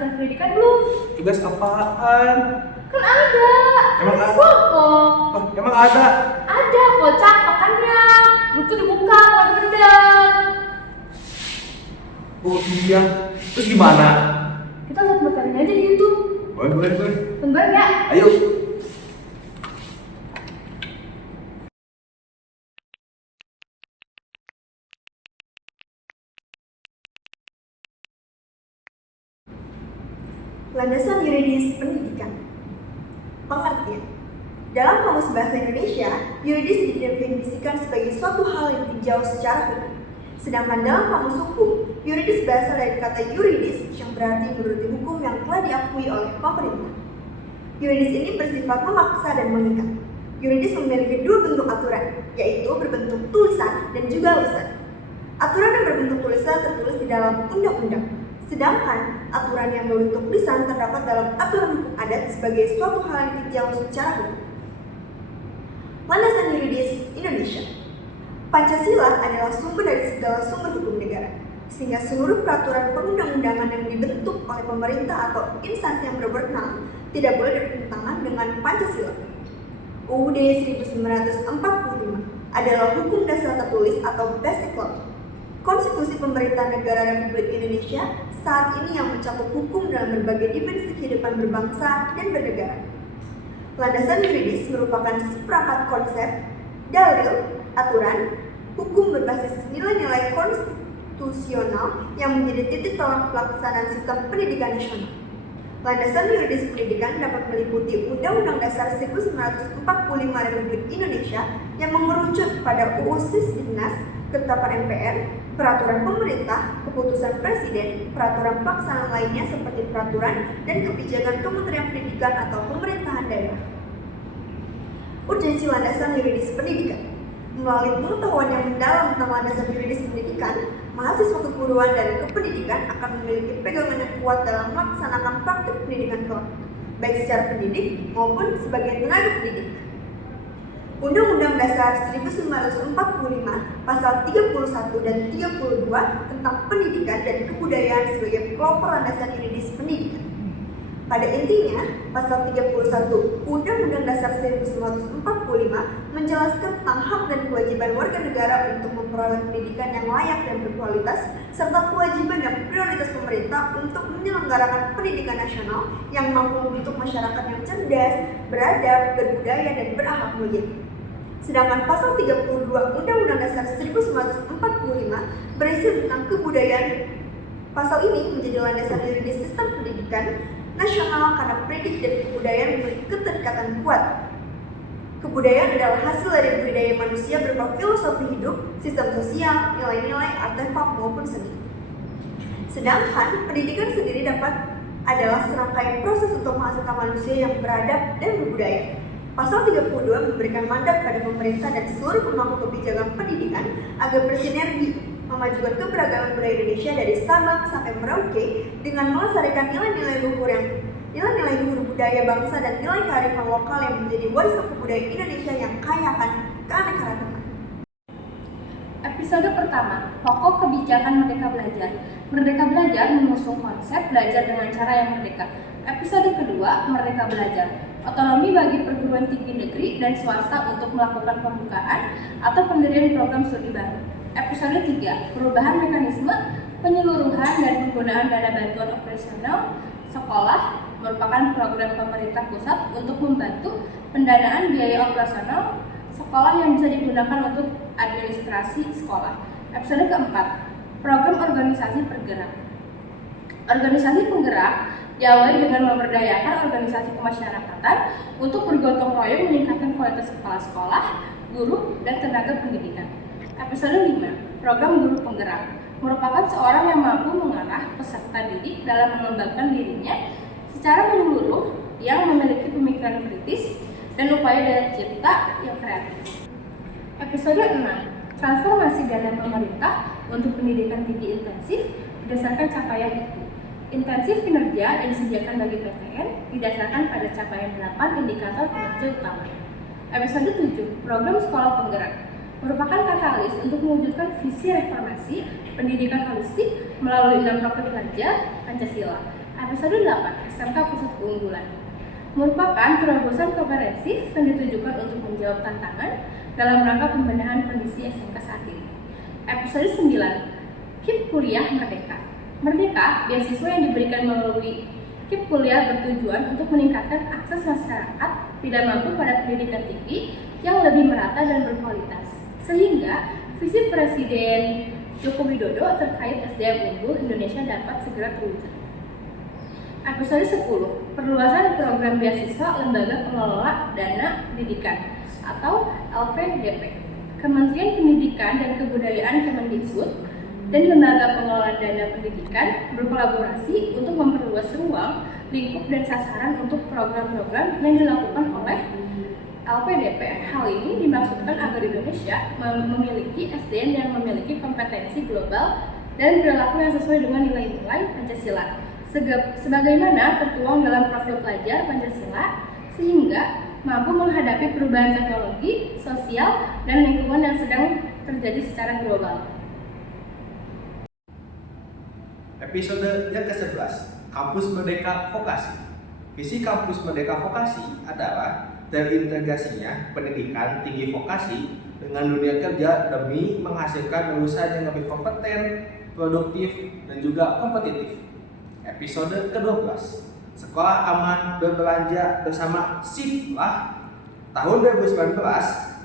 landasan pendidikan belum? Tugas apaan? Kan ada. Emang ada? Kok? Oh, emang ada? Ada kok, makanya. Buku dibuka, bukan bener. Oh iya. Terus gimana? Kita lihat materinya aja di YouTube. Boleh. Bentar ya. Ayo. Landasan yuridis pendidikan. Pengertian. Dalam Kamus Bahasa Indonesia, yuridis didefinisikan sebagai suatu hal yang ditinjau secara hukum. Sedangkan dalam Kamus Hukum, yuridis berasal dari kata yuridis yang berarti menuruti hukum yang telah diakui oleh pemerintah. Yuridis ini bersifat memaksa dan mengikat. Yuridis memiliki dua bentuk aturan, yaitu berbentuk tulisan dan juga lisan. Aturan yang berbentuk tulisan tertulis di dalam undang-undang. Sedangkan aturan yang berbentuk lisan terdapat dalam aturan hukum adat sebagai suatu hal yang ditinjau secara hukum. Landasan yuridis Indonesia. Pancasila adalah sumber dari segala sumber hukum negara, sehingga seluruh peraturan perundang-undangan yang dibentuk oleh pemerintah atau instansi yang berwenang tidak boleh bertentangan dengan Pancasila. UUD 1945 adalah hukum dasar tertulis atau basic law. Konstitusi Pemerintah Negara Republik Indonesia saat ini yang mencakup hukum dalam berbagai dimensi kehidupan berbangsa dan bernegara. Landasan yuridis merupakan seperangkat konsep, dalil, aturan, hukum berbasis nilai-nilai konstitusional yang menjadi titik tolak pelaksanaan sistem pendidikan nasional. Landasan yuridis pendidikan dapat meliputi Undang-Undang Dasar 1945 Republik Indonesia yang mengerucut pada UU Sisdiknas, Ketetapan MPR, peraturan pemerintah, keputusan presiden, peraturan pelaksanaan lainnya seperti peraturan dan kebijakan Kementerian Pendidikan atau pemerintahan daerah. Urgensi landasan yuridis pendidikan. Melalui pengetahuan yang mendalam tentang landasan yuridis pendidikan, mahasiswa keguruan dan kependidikan akan memiliki pegangan yang kuat dalam melaksanakan praktik pendidikan kelak, baik secara pendidik maupun sebagai tenaga pendidik. Undang-Undang Dasar 1945 Pasal 31 dan 32 tentang pendidikan dan kebudayaan sebagai pelopor landasan yuridis pendidikan. Pada intinya, Pasal 31 Undang-Undang Dasar 1945 menjelaskan tentang hak dan kewajiban warga negara untuk memperoleh pendidikan yang layak dan berkualitas, serta kewajiban dan prioritas pemerintah untuk menyelenggarakan pendidikan nasional yang mampu membentuk masyarakat yang cerdas, beradab, berbudaya, dan berakhlak mulia. Sedangkan Pasal 32 Undang-Undang Dasar 1945 berisi tentang kebudayaan. Pasal ini menjadi landasan yuridis sistem pendidikan nasional karena pendidik dan kebudayaan memiliki keterikatan kuat. Kebudayaan adalah hasil dari budaya manusia berupa filosofi hidup, sistem sosial, nilai-nilai, artefak maupun seni. Sedangkan pendidikan sendiri adalah serangkaian proses untuk menghasilkan manusia yang beradab dan berbudaya. Pasal 32 memberikan mandat pada pemerintah dan seluruh pemangku kebijakan pendidikan agar bersinergi memajukan keberagaman budaya Indonesia dari Sabang sampai Merauke dengan melestarikan nilai-nilai luhur budaya bangsa dan nilai kearifan lokal yang menjadi warisan kebudayaan Indonesia yang kaya akan keanekaragaman. Episode pertama, pokok kebijakan Merdeka Belajar. Merdeka Belajar mengusung konsep belajar dengan cara yang merdeka. Episode kedua, Merdeka Belajar. Otonomi bagi perguruan tinggi negeri dan swasta untuk melakukan pembukaan atau pendirian program studi baru. Episode 3, perubahan mekanisme penyeluruhan dan penggunaan dana bantuan operasional sekolah merupakan program pemerintah pusat untuk membantu pendanaan biaya operasional sekolah yang bisa digunakan untuk administrasi sekolah. Episode keempat, program organisasi pergerak. Organisasi penggerak diawali dengan memberdayakan organisasi kemasyarakatan untuk bergotong royong meningkatkan kualitas kepala sekolah, guru, dan tenaga pendidikan. Episode 5, program guru penggerak merupakan seorang yang mampu mengarah peserta didik dalam mengembangkan dirinya secara menyeluruh yang memiliki pemikiran kritis dan upaya daya cipta yang kreatif. Episode 6, transformasi dana pemerintah untuk pendidikan tinggi intensif berdasarkan capaian itu. Intensif kinerja yang disediakan bagi PTN didasarkan pada capaian 8 indikator kinerja utama. Episode 7, program sekolah penggerak merupakan katalis untuk mewujudkan visi reformasi pendidikan holistik melalui 6 program belajar Pancasila. Episode 8, SMK Pusat Keunggulan, merupakan terobosan komprehensif yang ditujukan untuk menjawab tantangan dalam rangka pembenahan kondisi SMK saat ini. Episode 9, KIP Kuliah Merdeka. Merdeka, beasiswa yang diberikan melalui KIP Kuliah bertujuan untuk meningkatkan akses masyarakat tidak mampu pada pendidikan tinggi yang lebih merata dan berkualitas, sehingga visi Presiden Joko Widodo terkait SDM unggul Indonesia dapat segera terwujud. Episode 10, perluasan program beasiswa Lembaga Pengelola Dana Pendidikan atau LPDP. Kementerian Pendidikan dan Kebudayaan Kemendikbud dan Lembaga Pengelola Dana Pendidikan berkolaborasi untuk memperluas ruang, lingkup, dan sasaran untuk program-program yang dilakukan oleh LPDP. Hal ini dimaksudkan agar Indonesia memiliki SDM yang memiliki kompetensi global dan perilaku yang sesuai dengan nilai-nilai Pancasila, sebagaimana tertuang dalam profil pelajar Pancasila, sehingga mampu menghadapi perubahan teknologi, sosial, dan lingkungan yang sedang terjadi secara global. Episode yang ke-11, Kampus Merdeka Vokasi. Visi Kampus Merdeka Vokasi adalah terintegrasinya pendidikan tinggi vokasi dengan dunia kerja demi menghasilkan lulusan yang lebih kompeten, produktif, dan juga kompetitif. Episode ke-12, Sekolah Aman Berbelanja Bersama Siplah. Tahun 2019,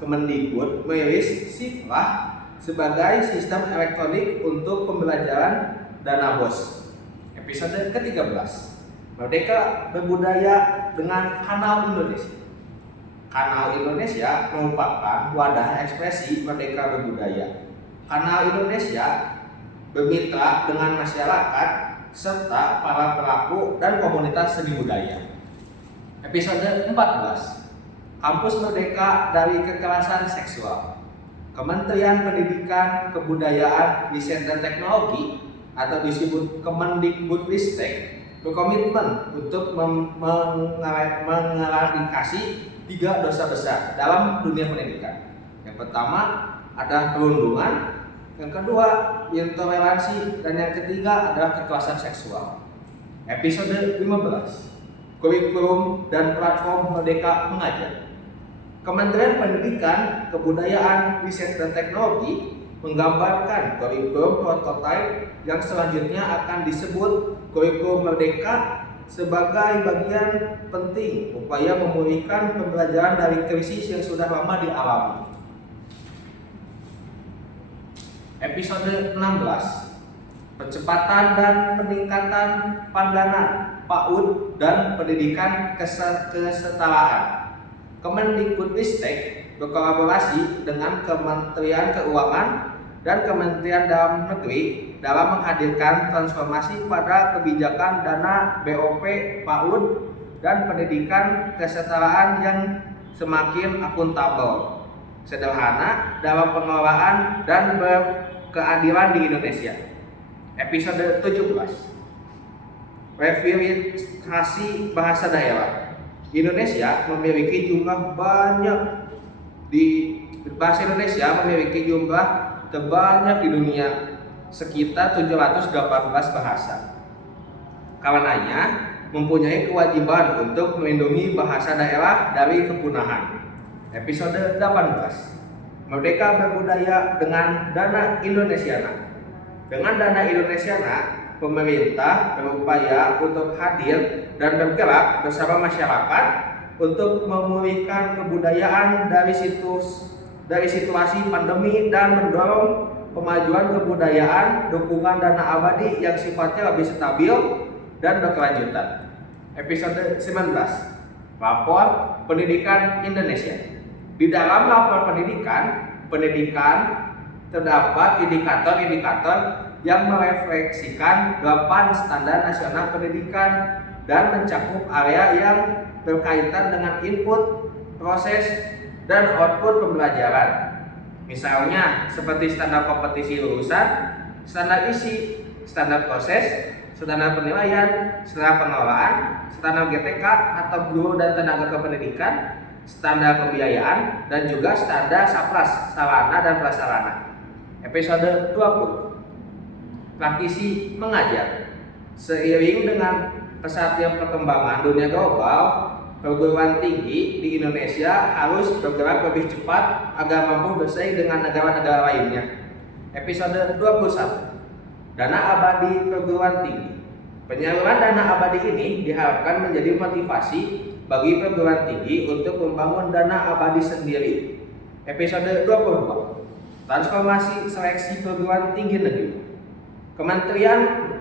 Kemendikbud merilis Siplah sebagai sistem elektronik untuk pembelajaran dana BOS. Episode ke-13, Merdeka Berbudaya dengan Kanal Indonesia. Kanal Indonesia merupakan wadah ekspresi merdeka berbudaya. Kanal Indonesia bermitra dengan masyarakat serta para pelaku dan komunitas seni budaya. Episode 14, Kampus Merdeka dari Kekerasan Seksual. Kementerian Pendidikan, Kebudayaan, Riset dan Teknologi atau disebut Kemendikbudristek berkomitmen untuk mengeradikasi 3 dosa besar dalam dunia pendidikan. Yang pertama adalah perundungan, yang kedua intoleransi, dan yang ketiga adalah kekerasan seksual. Episode 15, Kurikulum dan Platform Merdeka Mengajar. Kementerian Pendidikan, Kebudayaan, Riset dan Teknologi menggambarkan kurikulum prototipe yang selanjutnya akan disebut Kurikulum Merdeka sebagai bagian penting upaya memulihkan pembelajaran dari krisis yang sudah lama dialami. Episode 16, Percepatan dan Peningkatan Pandangan PAUD dan Pendidikan Kesetaraan. Kemendikbudristek berkolaborasi dengan Kementerian Keuangan dan Kementerian Dalam Negeri dalam menghadirkan transformasi pada kebijakan dana BOP, PAUD, dan pendidikan kesetaraan yang semakin akuntabel, sederhana dalam pengelolaan dan berkeadilan di Indonesia. Episode 17, Revitalisasi Bahasa Daerah. Indonesia memiliki jumlah banyak bahasa Indonesia memiliki jumlah terbanyak di dunia, sekitar 718 bahasa. Karenanya mempunyai kewajiban untuk melindungi bahasa daerah dari kepunahan. Episode 18, Merdeka Berbudaya dengan Dana Indonesiana. Dengan Dana Indonesiana, pemerintah berupaya untuk hadir dan bergerak bersama masyarakat untuk memulihkan kebudayaan dari situasi pandemi dan mendorong pemajuan kebudayaan, dukungan dana abadi yang sifatnya lebih stabil dan berkelanjutan. Episode 19, Lapor Pendidikan Indonesia. Di dalam lapor pendidikan terdapat indikator-indikator yang merefleksikan 8 standar nasional pendidikan dan mencakup area yang berkaitan dengan input, proses, dan output pembelajaran. Misalnya seperti standar kompetisi lulusan, standar isi, standar proses, standar penilaian, standar pengelolaan, standar GTK atau guru dan tenaga kependidikan, standar pembiayaan, dan juga standar SAPRAS, sarana dan prasarana. Episode 20, Praktisi Mengajar. Seiring dengan pesatnya perkembangan dunia global, perguruan tinggi di Indonesia harus bergerak lebih cepat agar mampu bersaing dengan negara-negara lainnya. Episode 21. Dana abadi perguruan tinggi. Penyaluran dana abadi ini diharapkan menjadi motivasi bagi perguruan tinggi untuk membangun dana abadi sendiri. Episode 22. Transformasi seleksi perguruan tinggi negeri. Kementerian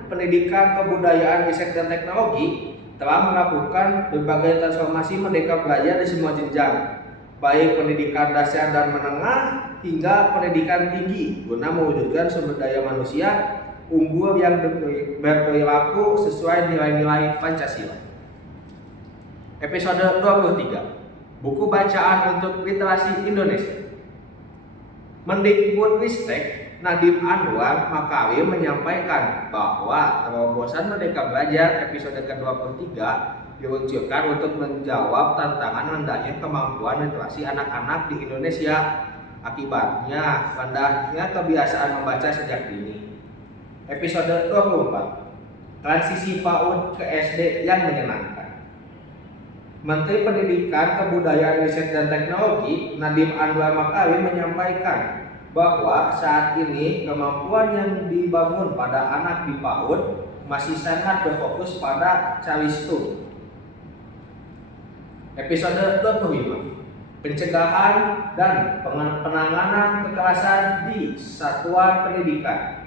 Pendidikan, Kebudayaan, Riset dan Teknologi telah melakukan berbagai transformasi Merdeka Belajar di semua jenjang, baik pendidikan dasar dan menengah hingga pendidikan tinggi, guna mewujudkan sumber daya manusia unggul yang berperilaku sesuai nilai-nilai Pancasila. Episode 23. Buku bacaan untuk literasi Indonesia. Mendikbudristek Nadiem Anwar Makarim menyampaikan bahwa terobosan Merdeka Belajar episode ke-23 diluncurkan untuk menjawab tantangan rendahnya kemampuan literasi anak-anak di Indonesia akibatnya rendahnya kebiasaan membaca sejak dini. Episode 24. Transisi PAUD ke SD yang menyenangkan. Menteri Pendidikan, Kebudayaan, Riset dan Teknologi Nadiem Anwar Makarim menyampaikan bahwa saat ini kemampuan yang dibangun pada anak di PAUD masih sangat berfokus pada calistung. Episode 25. Pencegahan dan penanganan kekerasan di satuan pendidikan.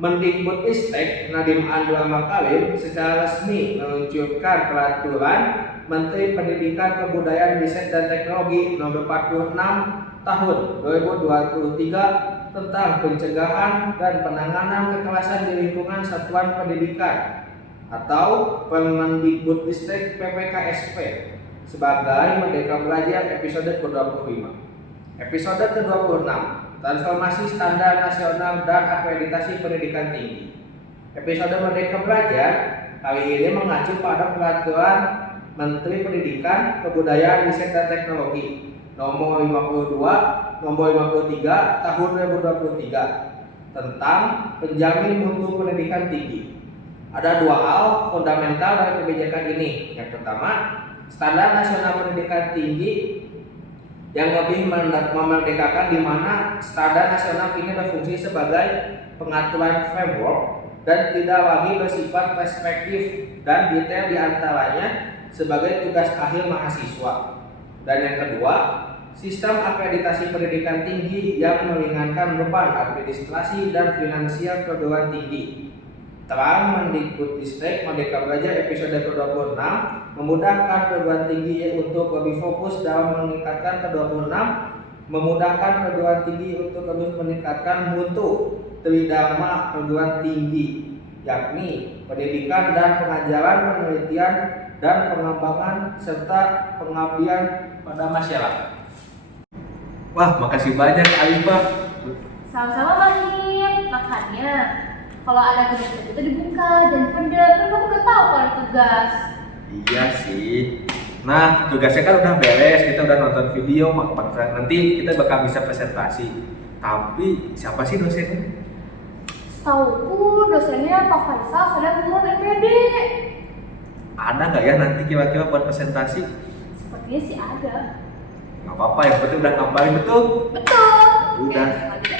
Mendikbudristek Nadiem Anwar Makarim secara resmi meluncurkan peraturan Menteri Pendidikan, Kebudayaan, Riset dan Teknologi Nomor 46 Tahun 2023 tentang pencegahan dan penanganan kekerasan di lingkungan satuan pendidikan atau Permendikbudristek PPKSP sebagai Merdeka Belajar episode ke-25. Episode ke-26. Transformasi Standar Nasional dan Akreditasi Pendidikan Tinggi. Episode Merdeka Belajar kali ini mengacu pada peraturan Menteri Pendidikan, Kebudayaan, Riset dan Teknologi Nomor 52, Nomor 53 Tahun 2023 tentang penjamin mutu pendidikan tinggi. Ada dua hal fundamental dari kebijakan ini. Yang pertama, Standar Nasional Pendidikan Tinggi yang lebih memerdekakan, di mana standar nasional ini berfungsi sebagai pengaturan framework dan tidak lagi bersifat perspektif dan detail diantaranya sebagai tugas akhir mahasiswa. Dan yang kedua, sistem akreditasi pendidikan tinggi yang meringankan beban administrasi dan finansial perguruan tinggi. Terang Mendikbudristek Merdeka Belajar episode ke-26 memudahkan perguruan tinggi untuk lebih fokus dalam meningkatkan ke-26, memudahkan perguruan tinggi untuk lebih meningkatkan mutu tridharma perguruan tinggi, yakni pendidikan dan pengajaran, penelitian dan pengembangan serta pengabdian pada masyarakat. Wah, makasih banyak Alifah. Sama-sama Mahir. Makanya kalau ada tugas itu dibuka dan pendek, kan kamu udah tahu kalau tugas. Iya sih. Nah, tugasnya kan udah beres, kita udah nonton video, nanti kita bakal bisa presentasi. Tapi siapa sih dosennya? Setauku dosennya Pak Faisal sedang menurut MPD. Ada nggak ya nanti kira-kira buat presentasi? Sepertinya sih ada. Nggak apa-apa, yang penting udah ngapain betul. Betul. Udah. Oke,